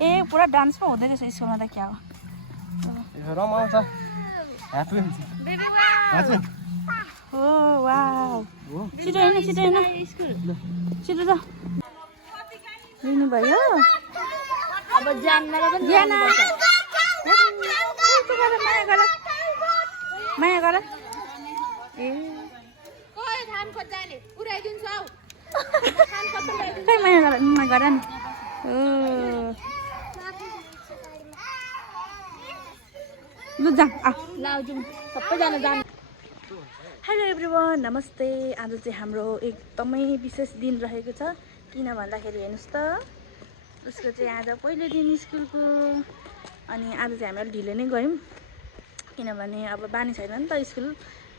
ए पुरा डान्स पो हुँदै रहेछ स्कुलमा त क्या हो रमाउँछ ह्याप्पी हुन्छ हजुर हो वाउ छिटो हिँड्नु छिटो हिँड्नु छिटो त लिनु भयो अब ज्यानलाई पनि ज्यान माया गर ए खै माया गर नि लु जाऊँ लाउजौँ सबैजना जानु हेलो एभ्रिवान नमस्ते आज चाहिँ हाम्रो एकदमै विशेष दिन रहेको छ किन भन्दाखेरि हेर्नुहोस् त उसको चाहिँ आज पहिलो दिन स्कुलको अनि आज चाहिँ हामी अलिक ढिलो नै गयौँ किनभने अब बानी छैन नि त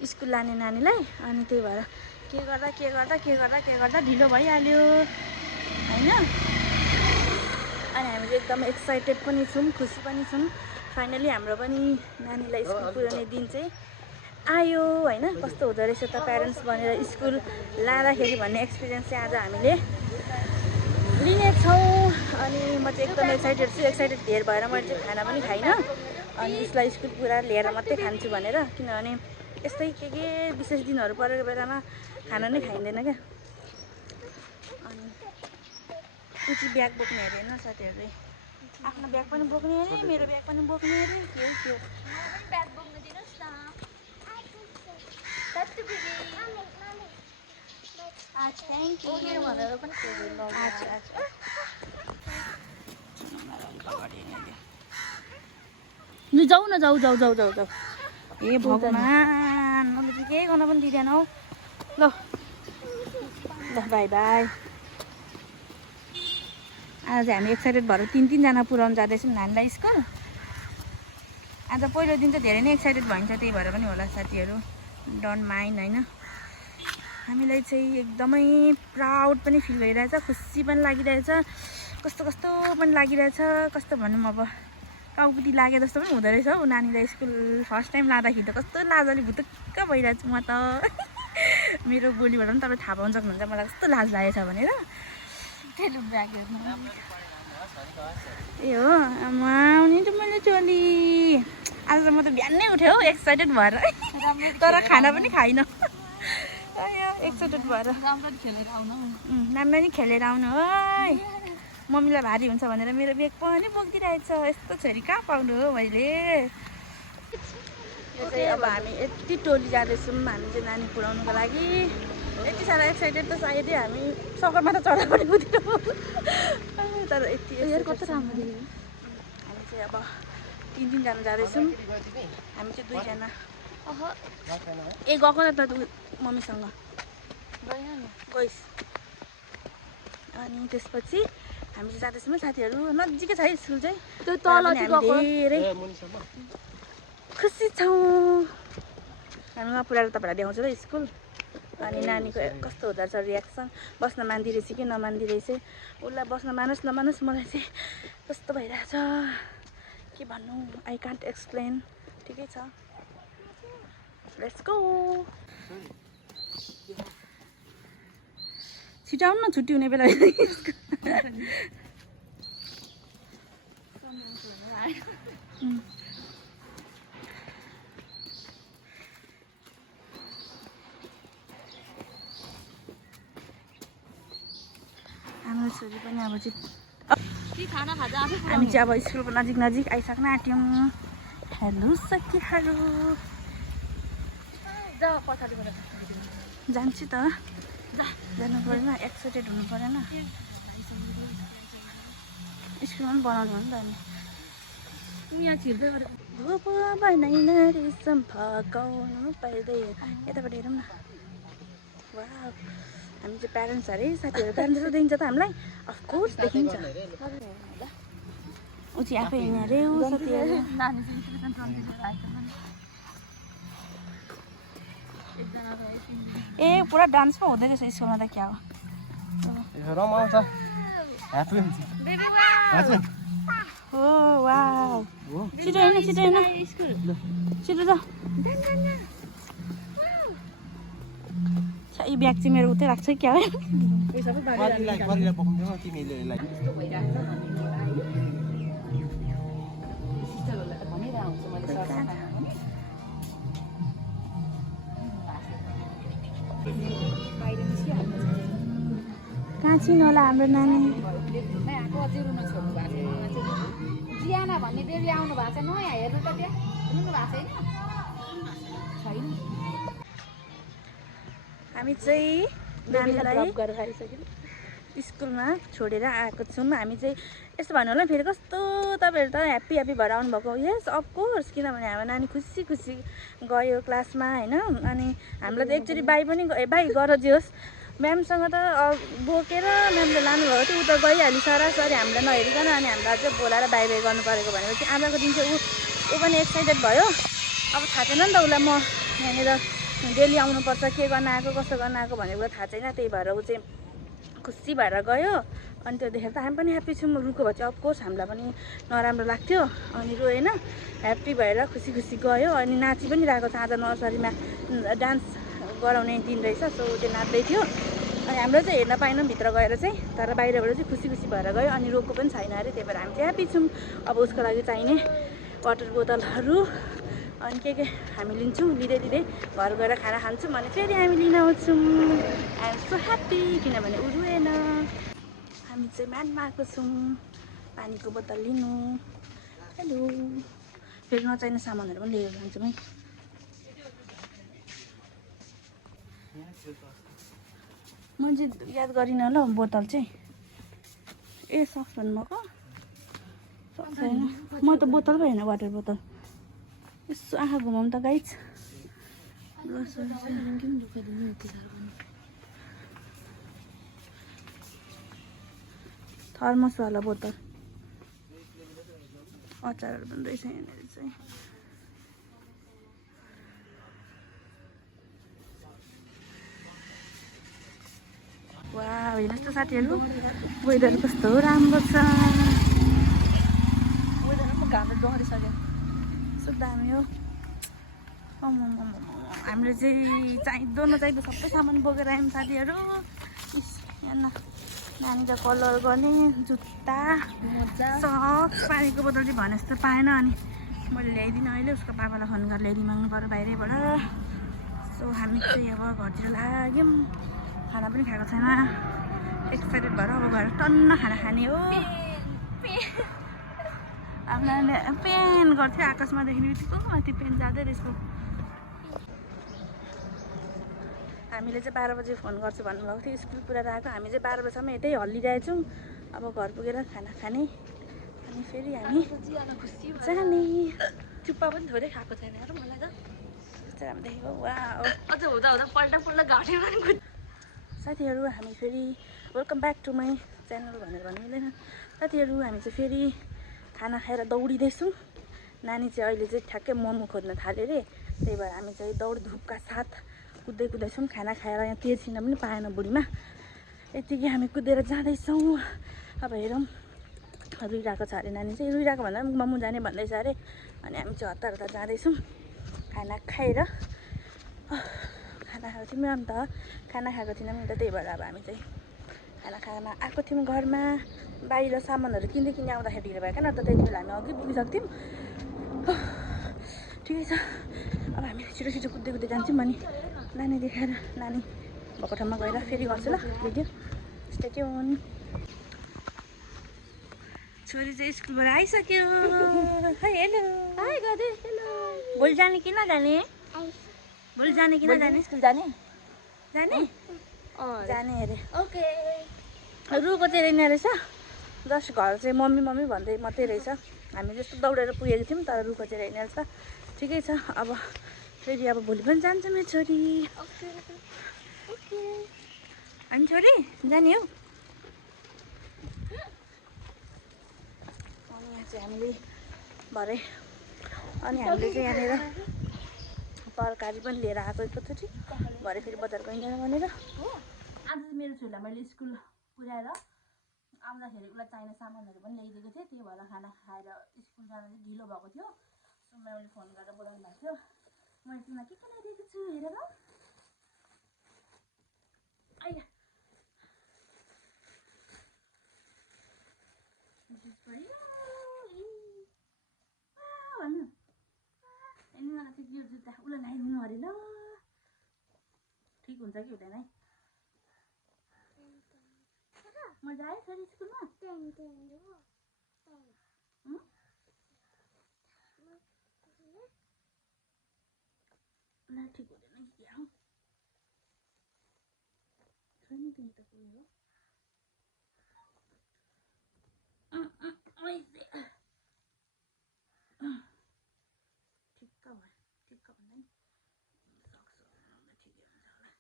स्कुल लाने नानीलाई अनि त्यही भएर के गर्दा ढिलो भइहाल्यो होइन अनि हामी चाहिँ एकदमै एक्साइटेड पनि छौँ खुसी पनि छौँ फाइनली हाम्रो पनि नानीलाई स्कुल पुर्याउने दिन चाहिँ आयो होइन कस्तो हुँदो रहेछ त प्यारेन्ट्स बनेर स्कुल लाँदाखेरि भन्ने एक्सपिरियन्स चाहिँ आज हामीले लिनेछौँ अनि म चाहिँ एकदम एक्साइटेड छु एक्साइटेड धेर भएर मैले चाहिँ खाना पनि खाइनँ अनि उसलाई स्कुल पुरा लिएर मात्रै खान्छु भनेर किनभने यस्तै के विशेष दिनहरू परेको बेलामा खाना नै खाइँदैन क्या अनि ऊ चाहिँ ब्याग बोक्ने अरे होइन साथीहरूले आफ्नो ब्याग पनि बोक्ने अरे मेरो ब्याग पनि बोक्ने अरे के हो त्यो ब्याग बोक्न दिनुहोस् न थ्याङ्क यू भनेर पनि लु जाऊ न जाऊ ए भगवान् मैले चाहिँ केही गर्न पनि दिँदैन हौ ल बाई बाई आज चाहिँ हामी एक्साइटेड भएर तिनजना पुऱ्याउनु जाँदैछौँ नानीलाई स्कुल आज पहिलो दिन चाहिँ धेरै नै एक्साइटेड भइन्छ त्यही भएर पनि होला साथीहरू डोन्ट माइन्ड होइन हामीलाई चाहिँ एकदमै प्राउड पनि फिल भइरहेछ खुसी पनि लागिरहेछ कस्तो पनि लागिरहेछ कस्तो भनौँ अब टाउकुटी लागे जस्तो पनि हुँदो रहेछ हौ नानीलाई स्कुल फर्स्ट टाइम लाँदाखेरि त कस्तो लाजले भुतुक्क भइरहेको छु म त मेरो बोलीबाट पनि तपाईँ थाहा पाउन सक्नुहुन्छ मलाई कस्तो लाज लागेछ भनेर ए हो आमा आउने त मैले चोली आज त म त बिहानै उठेँ हौ एक्साइटेड भएर तर खाना पनि खाइनँ एक्साइटेड भएर राम्ररी नै खेलेर आउनु है मम्मीलाई भारी हुन्छ भनेर मेरो ब्याग पनि बोकिदिरहेछ यस्तो छोरी कहाँ पाउनु हो मैले यो चाहिँ अब हामी यति टोली जाँदैछौँ हामी चाहिँ नानी पुऱ्याउनुको लागि यति साह्रो एक्साइटेड त सायदै हामी सगरमाथा चढा पनि हुँदैन तर यति कस्तो राम्रो हामी चाहिँ अब 3 जना जाँदैछौँ हामी चाहिँ 2 जना ए गएको न त मम्मीसँग गइस् अनि त्यसपछि हामी चाहिँ जाँदैछौँ साथीहरू नजिकै छ है स्कुल चाहिँ त्यो तल धेरै खुसी छौँ हामी वहाँ पुऱ्याएर तपाईँलाई देखाउँछु ल स्कुल अनि नानीको कस्तो हुँदो रहेछ रियाक्सन बस्न मान्दी रहेछ कि नमान्दी रहेछ उसलाई बस्न नमानोस् मलाई चाहिँ कस्तो भइरहेछ के भन्नु आई कान्ट एक्सप्लेन ठिकै छ लेट्स गो छिटो आउनु न छुट्टी हुने बेला हाम्रो छोरी पनि अब चाहिँ हामी चाहिँ अब स्कुलको नजिक आइसक्न आँट्यौँ हेलो सखीहरू जान्छु त जानु परेन एक्साइटेड हुनु परेन स्कुलमा पनि बनाउनु हो नि त अनि यहाँ छिर्दै बनाइन रेसम फकाउनु पाइँदै यताबाट हेरौँ न वा हामी चाहिँ प्यारेन्ट्स अरे साथीहरू प्यारेन्ट्सहरू देखिन्छ त हामीलाई अफकोर्स देखिन्छ ऊ चाहिँ आफै हिँड्ने अरे ऊ साथीहरू ए पुरा डान्स पो हुँदै रहेछ स्कुलमा त क्या हो रमाउँछ ह्याप्पी हुन्छ हजुर हो वाउ छिटो हिँड्नु छिटो त यो ब्याग चाहिँ मेरो उतै राख्छ क्या हो नाचिन् होला हाम्रो नानी। जियाना भन्ने बेबी आउनु भएको छ नयाँ हेर्नु त त्यहाँ हेर्नु भएको छैन हामी चाहिँ नानीलाई स्कुलमा छोडेर आएको छौँ। हामी चाहिँ यस्तो भन्नु होला फेरि कस्तो तपाईँहरू त ह्याप्पी ह्याप्पी भएर आउनुभएको। यस अफकोर्स, किनभने हाम्रो नानी खुसी खुसी गयो क्लासमा होइन। अनि हामीलाई त एकचोटि बाई पनि बाई गर जेहोस्, म्यामसँग त बोकेर म्यामले लानुभएको थियो, ऊ त गइहाल्यो सरासरी हामीलाई नहेरिकन। अनि हामीलाई अझै बोलाएर बाई बाई गर्नु परेको भनेपछि आजको दिन चाहिँ ऊ पनि एक्साइटेड भयो। अब थाहा छैन नि त उसलाई म यहाँनिर डेली आउनुपर्छ, के गर्न आएको कसो गर्न आएको भनेको थाहा छैन। त्यही भएर ऊ चाहिँ खुसी भएर गयो। अनि त्यो देखेर त हामी पनि ह्याप्पी छौँ। रुको भए चाहिँ अफकोर्स हामीलाई पनि नराम्रो लाग्थ्यो। अनि रोएन, ह्याप्पी भएर खुसी खुसी गयो। अनि नाची पनि रहेको छ। आज नर्सरीमा डान्स गराउने दिन रहेछ, सो त्यो नाच्दै थियो। अनि हाम्रो चाहिँ हेर्न पाएनौँ भित्र गएर चाहिँ, तर बाहिरबाट चाहिँ खुसी खुसी भएर गयो। अनि रोको पनि छैन अरे, त्यही भएर हामी चाहिँ ह्याप्पी छौँ। अब उसको लागि चाहिने वाटर बोतलहरू अनि के हामी लिन्छौँ, लिँदै लिँदै घर गएर खाना खान्छौँ। अनि फेरि हामी लिन आउँछौँ। आइ एम सो ह्याप्पी, किनभने ऊ रोएन। हामी चाहिँ म्यानमा आएको छौँ पानीको बोतल लिनु। हेलो, फेरि नचाहिने सामानहरू पनि लिएर जान्छौँ है। म चाहिँ याद गरिनँ ल बोतल चाहिँ। ए सक्स भन्नुभएको सक्स होइन, म त बोतल पो होइन वाटर बोतल। यसो आँखा घुमाउँ त गाइज। थर्मसवाला बोतल, अचारहरू पनि रहेछ यहाँनिर चाहिँ। वाह, हेर्नुहोस् त साथीहरू, वेदर कस्तो राम्रो छ। वेदर पनि घाम डरिसक्यो, कस्तो दामी हो। हामीले चाहिँ चाहिँदो नचाहिँदो सबै सामान बोकेर आयौँ साथीहरू। इस हेर्न, नानी त कलर गर्ने जुत्ता, सक्स, पानीको बोतल चाहिँ भने जस्तो पाएन। अनि मैले ल्याइदिनँ, अहिले उसको पापालाई फोन गरेर ल्याइदिनु माग्नु पऱ्यो बाहिरैबाट। सो हामी चाहिँ अब घरतिर लाग्यौँ, खाना पनि खाएको छैन। एक्साइटेड भएर अब गएर टन्न खाना खाने हो। अब नानीले पेन गर्थ्यो, आकाशमा देख्ने बित्तिकै माथि पेन जाँदै रहेछ। हामीले चाहिँ 12 बजे फोन गर्छु भन्नुभएको थियो, स्कुल पुऱ्याएर आएको। हामी चाहिँ 12 बजीसम्म यतै हल्लिरहेछौँ। अब घर पुगेर खाना खाने, अनि फेरि हामी जाने। चुप्पा पनि थोरै खाएको छैन र मलाई त हामी देखेको वा अझ हुँदा हुँदा पल्टा घाँटी पनि। साथीहरू हामी फेरि welcome back to my channel भनेर भन्नु मिल्दैन। साथीहरू हामी चाहिँ फेरि खाना खाएर दौडिँदैछौँ। नानी चाहिँ अहिले चाहिँ ठ्याक्कै मोमो खोज्न थाल्यो अरे, त्यही भएर हामी चाहिँ दौडधुपका साथ कुद्दै कुद्दैछौँ। खाना खाएर यहाँ तेर्सिन पनि पाएन बुढीमा, यतिकै हामी कुदेर जाँदैछौँ। अब हेरौँ, रुइरहेको छ अरे नानी चाहिँ, रुइरहेको भन्दा पनि मोमो जाने भन्दैछ अरे। अनि हामी चाहिँ हतार हतार जाँदैछौँ खाना खाएर। खाना खाएको थियौँ अन्त, खाना खाएको थिएनौँ नि त, त्यही भएर अब हामी चाहिँ खाना खाना आएको थियौँ घरमा। बाहिर सामानहरू किन्दै आउँदाखेरि ढिलो भयो क्या, न त त्यति बेला हामी अघि पुगिसक्थ्यौँ। ठिकै छ, अब हामी छिटो छिटो कुद्दै कुद्दै जान्छौँ। अनि नानी देखाएर नानी भएको ठाउँमा गएर फेरि गर्छु ल भिडियो। Stay tune. छोरी चाहिँ स्कुलबाट आइसक्यो। हाई हेलो, हाई गरे हेलो। भोलि जाने कि नजाने? भोलि जाने कि नजाने? स्कुल जाने जाने जाने अरे। ओके। रुको चाहिँ रहेन रहेछ, जस्ट घर चाहिँ मम्मी मम्मी भन्दै मात्रै रहेछ। हामी जस्तो दौडेर पुगेको थियौँ, तर रुको चाहिँ रहेन रहेछ। ठिकै छ, अब फेरि अब भोलि पनि जान्छ मेरो छोरी। ओके अनि छोरी जाने हो। अनि यहाँ चाहिँ हामीले भरे, अनि हामीले चाहिँ यहाँनिर तरकारी पनि लिएर आएको एकैचोटि, भरे फेरि बजार गइँदैन भनेर हो। आज चाहिँ मेरो छोरीलाई मैले स्कुल पुऱ्याएर आउँदाखेरि उसलाई चाहिने सामानहरू पनि ल्याइदिएको थिएँ। त्यही भएर खाना खाएर स्कुल जाँदा चाहिँ ढिलो भएको थियो। सो मैले फोन गरेर बोलाउनु भएको थियो। मैले तिमीलाई के ल्याइदिएको छु हेर ल। आइया भन्नु मलाई चाहिँ यो जुत्ता उसलाई ल्याइदिनु अरे ल। ठिक हुन्छ कि हुँदैन है? मजा आयो छोरी स्कुलमा? ला ठिक हुँदैन कि क्या हो छैन त्यही त कोही हो ठिक्क भयो ठिक्क भन्दा नि सक्सहरू लाउँदा ठिकै हुन्छ होला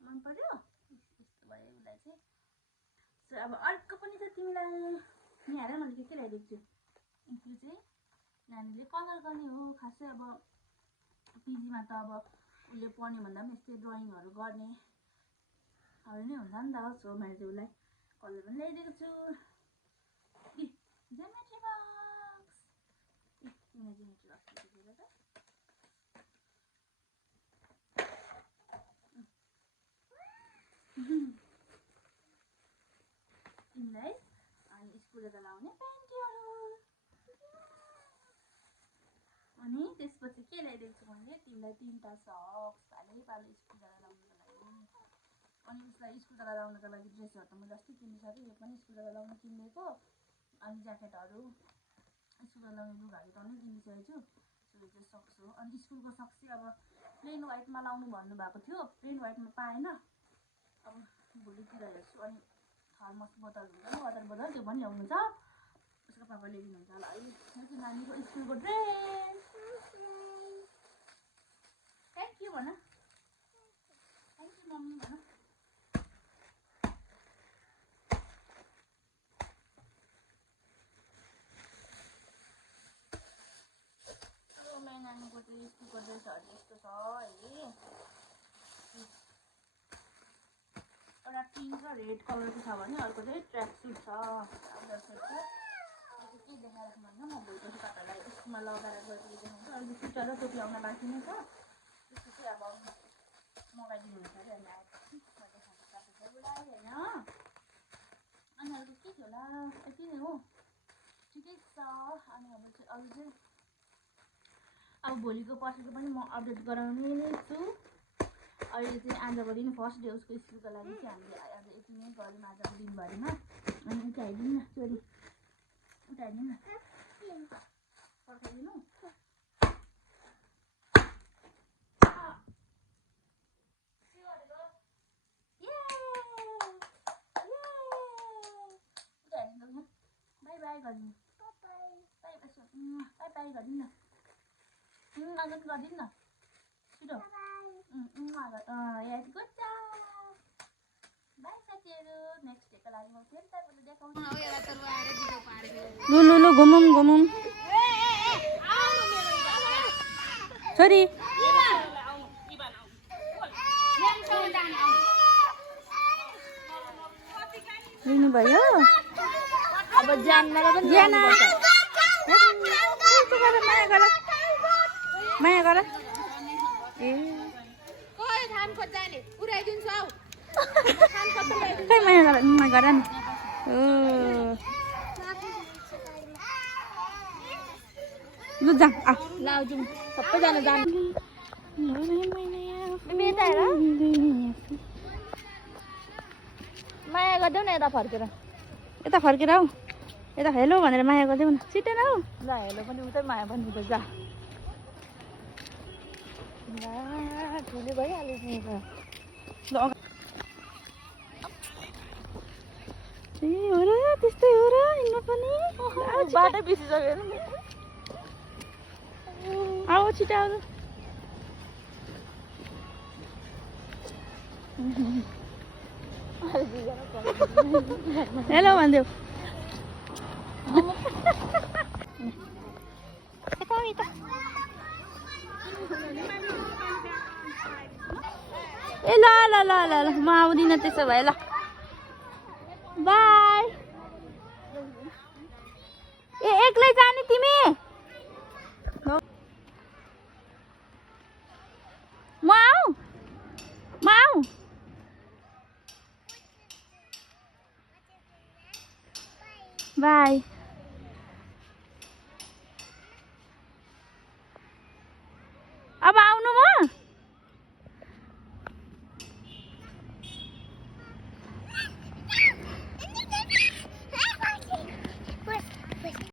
मन पर्यो यस्तो भयो उसलाई चाहिँ सो अब अर्को पनि छ तिमीलाई यहाँ हेर मैले के ल्याइदिएको छु यो चाहिँ नानीले कलर गर्ने हो खासै अब पिजीमा त अब उसले पढ्ने भन्दा पनि यस्तै ड्रइङहरू गर्नेहरू नै हुन्छ नि त सो मैले चाहिँ उसलाई कलर पनि ल्याइदिएको छु ज्योमेट्री बक्स ज्योमेट्री बक्स तिमीलाई अनि स्कुल जाँदा लाउने प्यान्टहरू अनि त्यसपछि के ल्याइदिएको छु भने तिमीलाई 3टा सक्स पालै पालो स्कुल जाँदा लाउनुको लागि अनि उसलाई स्कुल जाँदा लाउनुको लागि ड्रेसहरू त मैले अस्ति किनिसकेँ यो पनि स्कुल जाँदा लाउनु किनिदिएको अनि ज्याकेटहरू स्कुल जाँदा लाउने लुगाहरू त नै किनिसकेको छु सो यो चाहिँ सक्स हो अनि स्कुलको सक्स चाहिँ अब प्लेन व्हाइटमा लाउनु भन्नुभएको थियो प्लेन व्हाइटमा पाएन अब भोलितिर हेर्छु अनि थर्मस बोतल हुन्छ नि वाटर बोतल त्यो पनि ल्याउनु छ उसको पापाले ल्याइदिनुहुन्छ होला अहिले नानीको स्कुलको ड्रेस थ्याङ्क यू भन थ्याङ्क यू मम्मी भन मेरो नानीको चाहिँ स्कुलको ड्रेसहरू यस्तो छ है एउटा पिङ्क र रेड कलरको छ भने अर्को चाहिँ ट्र्याक सुट छ के देखाएर भन्दा म भोलिपर्सि तपाईँलाई स्कुलमा लगाएर गएर देखाउँछु अहिले स्वेटर र टोपी आउन बाँकी नै छ त्यसको चाहिँ अब मगाइदिनुहुन्छ अरे अहिले आएपछि म देखाउँछु तपाईँहरूलाई होइन अनि अर्को के थियो होला यति नै हो ठिकै छ अनि अब चाहिँ अरू चाहिँ अब भोलिको पर्सिको पनि म अपडेट गराउने नै छु अहिले चाहिँ आजको दिन फर्स्ट डे उसको स्कुलको लागि चाहिँ हामीले आज यति नै गऱ्यौँ आजको दिनभरिमा अनि उता हेरिदिनु न छोरी उता हेरिदिनु न पर्खाइदिनु बाई बाई गरिदिनु बाई बाई गरिदिनु न अझ गरिदिनु न छिटो yes good job बाई साथीहरू नेक्स्ट डेको लागि म फेरि तपाईँलाई देखाउँछु लु लु लु घुमौँ घुमौँ छोरी लिनुभयो अब ज्यानलाई पनि माया गर ए खै माया गर नि लु जाऊँ लाउ जाऊँ सबैजना जानु माया गरिदेऊ न यता फर्केर हौ यता हेलो भनेर माया गरिदेऊ न छिटेन हौ ल हेलो पनि उतै माया पनि उतै जा ठुलो भइहाल्यो नि हो र त्यस्तै हो र हिँड्नु पनि बाटै बिर्सिसक्यो नि आऊ छिटो आऊ हेलो भनिदेऊ ए ल ल ल ल ल म आउँदिनँ त्यसो भए ल बाई ए एक्लै जाने तिमी म आऊ बाई